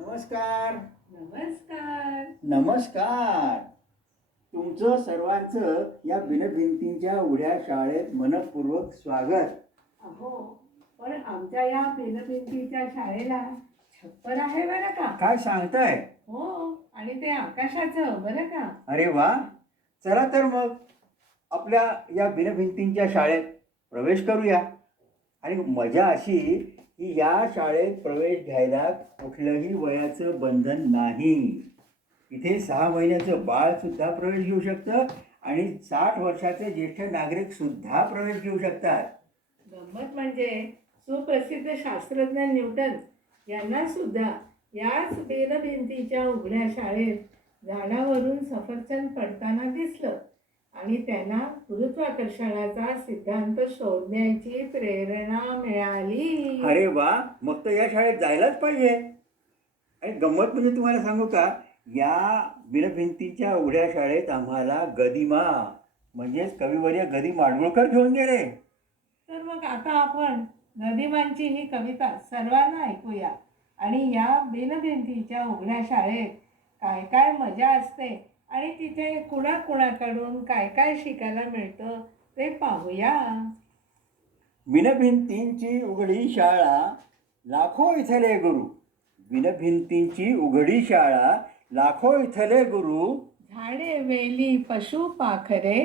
नमस्कार. नमस्कार. नमस्कार. तुमचं सर्वांचं या भिनभिंतींच्या उघड्या शाळेत मनपूर्वक स्वागत. अहो, पण आमच्या या भिनभिंतीच्या शाळेला छप्पर आहे बरं का? काय सांगताय? हो, आणि ते आकाशाचं बरं का? अरे वा. चला तर मग आपल्या या भिनभिंतींच्या शाळेत प्रवेश करूया. आणि मजा अशी की या शाळेत प्रवेश घ्यायला कुठलंही वयाचं बंधन नाही. इथे 6 महिन्याचं बाळ सुद्धा प्रवेश घेऊ शकतं आणि 60 वर्षाचे ज्येष्ठ नागरिक सुद्धा प्रवेश घेऊ शकतात. गंमत म्हणजे सुप्रसिद्ध शास्त्रज्ञ न्यूटन यांना सुद्धा याच भिनभिंतीच्या उघड्या शाळेत झाडावरून सफरचंद पडताना दिसलं आणि त्यांना गुरुत्वाकर्षणाचा सिद्धांत शोधण्याची प्रेरणा मिळाली. अरे वा. मग तर या शाळेत जायलाच पाहिजे. आणि गंमत म्हणजे तुम्हाला सांगू का, या भिनभिंतीच्या उघड्या शाळेत आम्हाला गदिमा म्हणजेच कविवर्य गदी माडगुळकर घेऊन गेले. तर मग आता आपण गदिमांची ही कविता सर्वांना ऐकूया आणि या भिनभिंतीच्या उघड्या शाळेत काय काय मजा असते आणि तिथे कुणाकुणाकडून काय काय शिकायला मिळतं ते पाहूया. भिनभिंतींची उघडी शाळा लाखो इथले गुरु. भिनभिंतींची उघडी शाळा लाखो इथले गुरु. झाडे वेली पशु पाखरे,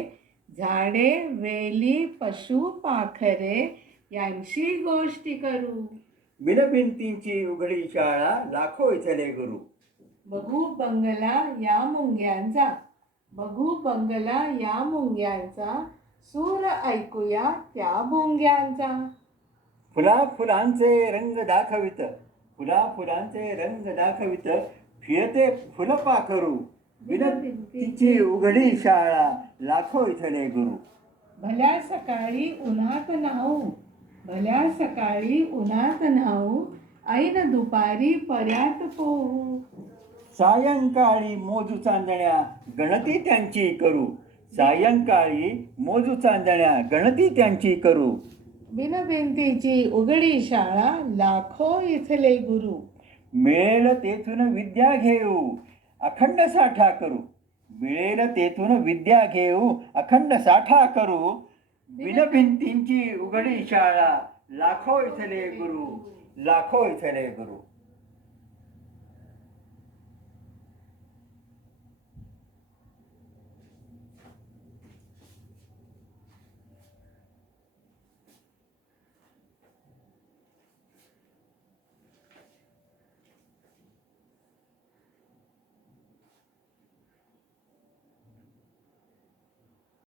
झाडे वेली पशु पाखरे यांची गोष्टी करू. भिनभिंतींची उघडी शाळा लाखो इथले गुरु. बघू बंगला या मुंग्यांचा, बघू बंगला या मुंग्यांचा, सूर ऐकूया त्या भुंग्यांचा. फुला फुलांचे रंग दाखवित, फुला फुलांचे रंग दाखवित, फिरते फुलपाखरू. भिनभिंतीची उघडी शाळा लाखो इथले गुरु. भल्या सकाळी उन्हात न्हाऊ, भल्या सकाळी उन्हात न्हाऊ, ऐन दुपारी पर्यात पोहू. सायंकाळी मोजू चांदण्या गणती त्यांची करू. सायंकाळी मोजू चांदण्या गणती त्यांची करू. भिनभिंतीची उघडी शाळा लाखो इथले गुरु. मिळेल तेथून विद्या घेऊ, अखंड साठा करू. मिळेल तेथून विद्या घेऊ, अखंड साठा करू. भिनभिंतींची उघडी शाळा लाखो इथले गुरु, लाखो इथले गुरु.